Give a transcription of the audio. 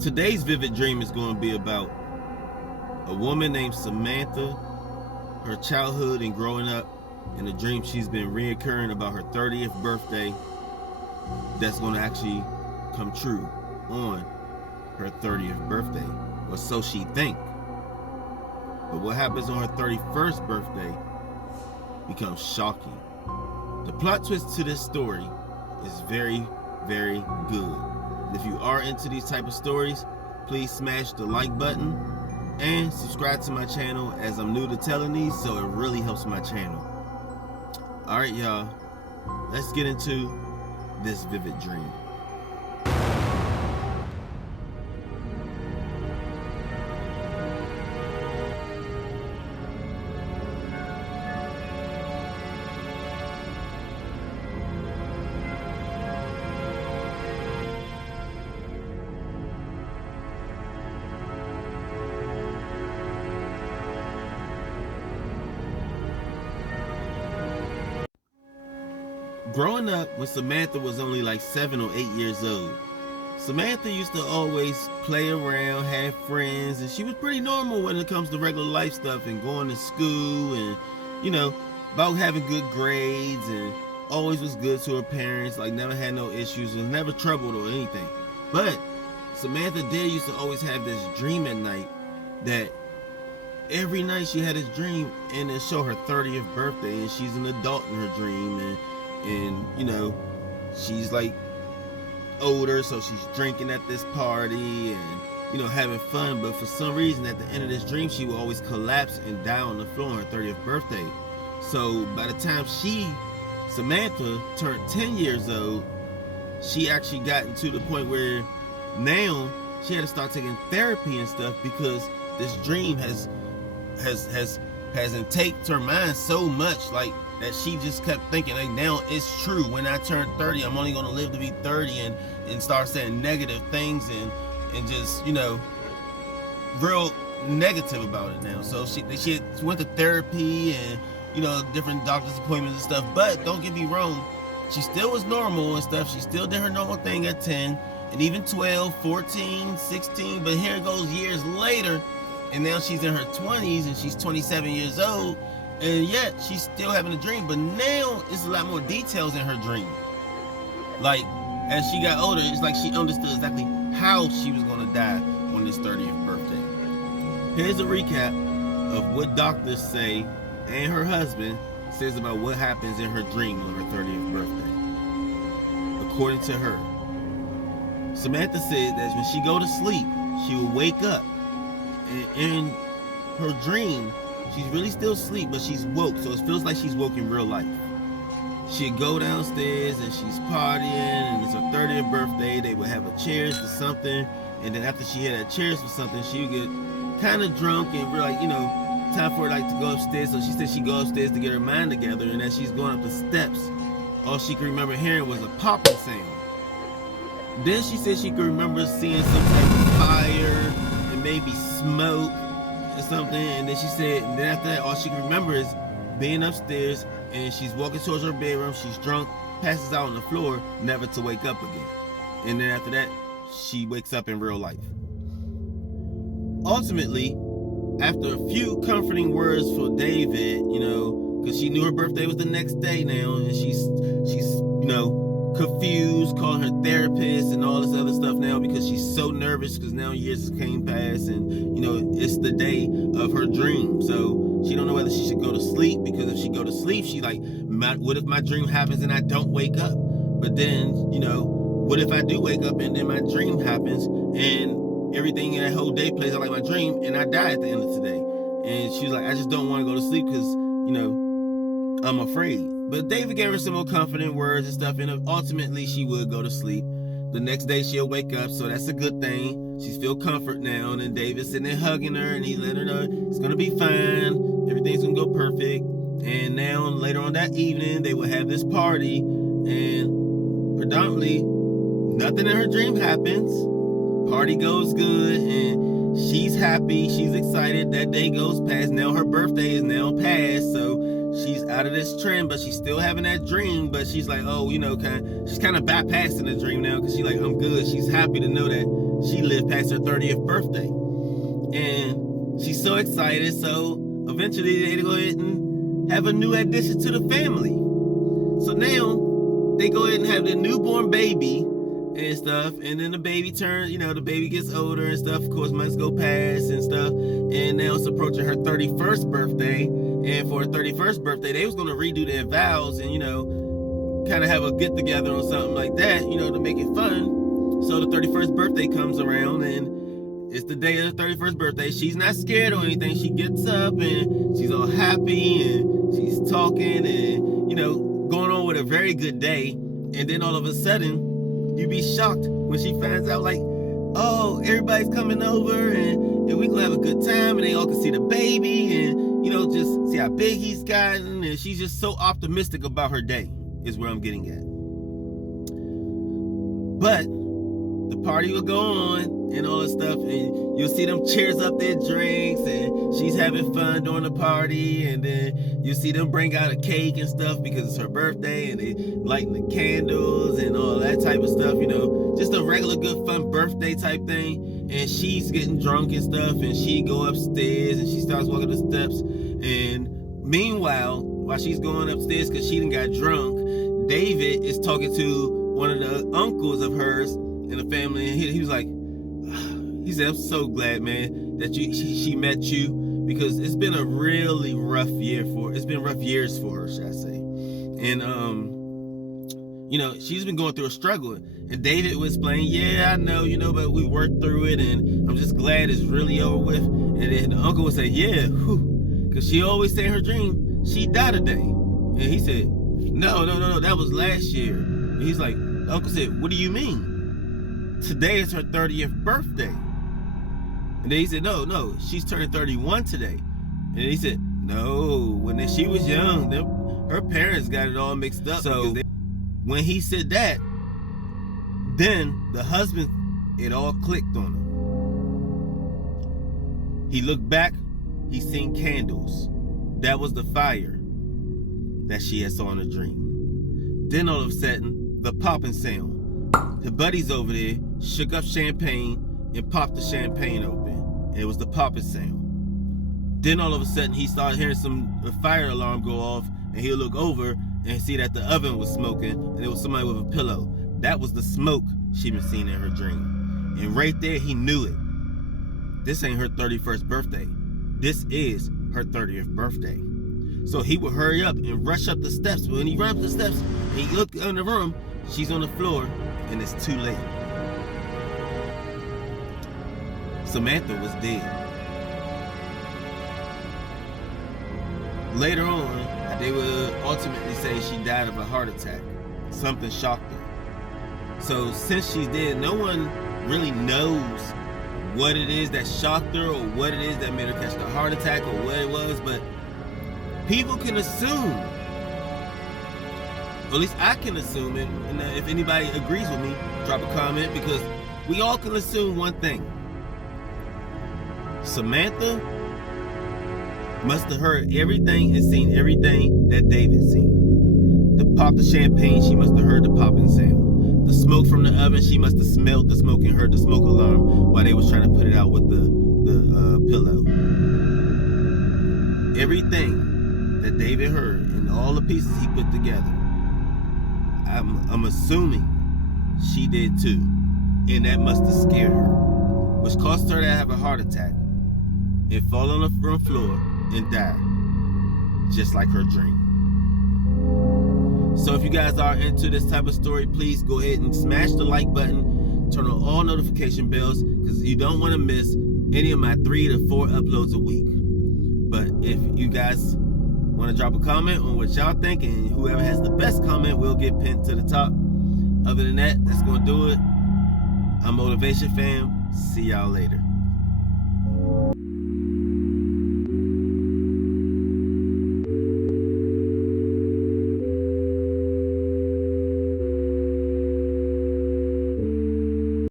Today's vivid dream is going to be about a woman named Samantha, her childhood and growing up, and a dream she's been reoccurring about her 30th birthday that's going to actually come true on her 30th birthday, or so she think. But what happens on her 31st birthday becomes shocking. The plot twist to this story is very, very good. If you are into these type of stories, please smash the like button and subscribe to my channel, as I'm new to telling these, so it really helps my channel. Alright y'all, let's get into this vivid dream. Growing up, when Samantha was only like 7 or 8 years old, Samantha used to always play around, have friends, and she was pretty normal when it comes to regular life stuff and going to school and, you know, about having good grades, and always was good to her parents, like never had no issues, was never troubled or anything. But Samantha did used to always have this dream at night that every night she had this dream, and it showed her 30th birthday, and she's an adult in her dream, and you know, she's like older, so she's drinking at this party and, you know, having fun. But for some reason at the end of this dream, she would always collapse and die on the floor on her 30th birthday. So by the time Samantha turned 10 years old, she actually gotten to the point where now she had to start taking therapy and stuff, because this dream has entaked her mind so much, like, that she just kept thinking, like, now it's true. When I turn 30, I'm only gonna live to be 30, and start saying negative things and just, you know, real negative about it now. So she went to therapy and, you know, different doctor's appointments and stuff. But don't get me wrong, she still was normal and stuff. She still did her normal thing at 10 and even 12, 14, 16. But here it goes years later, and now she's in her 20s and she's 27 years old. And yet she's still having a dream, but now it's a lot more details in her dream. Like, as she got older, it's like she understood exactly how she was going to die on this 30th birthday. Here's a recap of what doctors say and her husband says about what happens in her dream on her 30th birthday. According to her, Samantha said that when she go to sleep, she will wake up, and in her dream, she's really still asleep, but she's woke, so it feels like she's woke in real life. She'd go downstairs and she's partying, and it's her 30th birthday. They would have a cheers to something, and then after she had a cheers for something, she would get kind of drunk and we're like, you know, time for her like to go upstairs. So she said she'd go upstairs to get her mind together, and as she's going up the steps, all she could remember hearing was a popping sound. Then she said she could remember seeing some type of fire and maybe smoke or something, and then she said, and then after that, all she can remember is being upstairs, and she's walking towards her bedroom, she's drunk, passes out on the floor, never to wake up again. And then after that, she wakes up in real life. Ultimately, after a few comforting words for David, you know, because she knew her birthday was the next day now, and she's you know, confused, calling her therapist and all this other stuff now, because she's so nervous, because now years came past, and, you know, it's the day of her dream. So she don't know whether she should go to sleep, because if she go to sleep, she like, what if my dream happens and I don't wake up? But then, you know, what if I do wake up and then my dream happens and everything in that whole day plays out like my dream and I die at the end of today? And she's like, I just don't want to go to sleep because, you know, I'm afraid. But David gave her some more confident words and stuff, and ultimately she would go to sleep. The next day she'll wake up, so that's a good thing. She's feel comfort now, and then David's sitting there hugging her, and he let her know it's gonna be fine, everything's gonna go perfect. And now later on that evening, they will have this party, and predominantly nothing in her dream happens. Party goes good, and she's happy, she's excited. That day goes past. Now her birthday is now past, so she's out of this trend, but she's still having that dream. But she's like, oh, you know, she's kind of bypassing the dream now, because she's like, I'm good. She's happy to know that she lived past her 30th birthday. And she's so excited, so eventually they go ahead and have a new addition to the family. So now they go ahead and have the newborn baby and stuff, and then the baby turns, the baby gets older and stuff. Of course, months go past and stuff, and now it's approaching her 31st birthday. And for her 31st birthday, they was going to redo their vows and, kind of have a get together or something like that, to make it fun. So the 31st birthday comes around, and it's the day of the 31st birthday. She's not scared or anything. She gets up and she's all happy and she's talking and, going on with a very good day. And then all of a sudden, you be shocked when she finds out, like, oh, everybody's coming over and we gonna have a good time, and they all can see the baby and, just see how big he's gotten. And she's just so optimistic about her day, is where I'm getting at. But the party will go on and all that stuff, and you'll see them cheers up their drinks, and she's having fun during the party, and then you see them bring out a cake and stuff because it's her birthday, and they lighting the candles and all that type of stuff, just a regular good fun birthday type thing. And she's getting drunk and stuff, and she go upstairs and she starts walking the steps, and meanwhile, while she's going upstairs because she done got drunk, David is talking to one of the uncles of hers in the family, and he was like, he said, I'm so glad, man, that she met you, because it's been a really rough year it's been rough years for her, should I say. And she's been going through a struggle. And David was explaining, yeah, I know, but we worked through it, and I'm just glad it's really over with. And then the uncle would say, yeah, because she always said in her dream she died today. And he said, no, that was last year. And he's like, the uncle said, what do you mean? Today is her 30th birthday. And then he said, no, she's turning 31 today. And he said, no, when she was young, her parents got it all mixed up. So when he said that, then the husband, it all clicked on him. He looked back, he seen candles. That was the fire that she had saw in a dream. Then all of a sudden, the popping sound. The buddies over there shook up champagne and popped the champagne open. And it was the popping sound. Then all of a sudden, he started hearing a fire alarm go off, and he'll look over and see that the oven was smoking, and there was somebody with a pillow. That was the smoke she been seeing in her dream. And right there, he knew it. This ain't her 31st birthday. This is her 30th birthday. So he would hurry up and rush up the steps. When he ran up the steps, he looked in the room, she's on the floor, and it's too late. Samantha was dead. Later on, they would ultimately say she died of a heart attack. Something shocked her. So since she's dead, no one really knows what it is that shocked her, or what it is that made her catch the heart attack, or what it was, but people can assume, or at least I can assume it, and if anybody agrees with me, drop a comment, because we all can assume one thing. Samantha must have heard everything and seen everything that David seen. The pop the champagne, she must have heard the popping sound. The smoke from the oven, she must have smelled the smoke and heard the smoke alarm while they was trying to put it out with the pillow. Everything that David heard and all the pieces he put together, I'm assuming she did too. And that must have scared her, which caused her to have a heart attack and fall on the front floor and die, just like her dream. So if you guys are into this type of story, please go ahead and smash the like button, turn on all notification bells, because you don't want to miss any of my 3 to 4 uploads a week. But if you guys want to drop a comment on what y'all think, and whoever has the best comment will get pinned to the top. Other than that, that's going to do it. I'm Motivation Fam. See y'all later.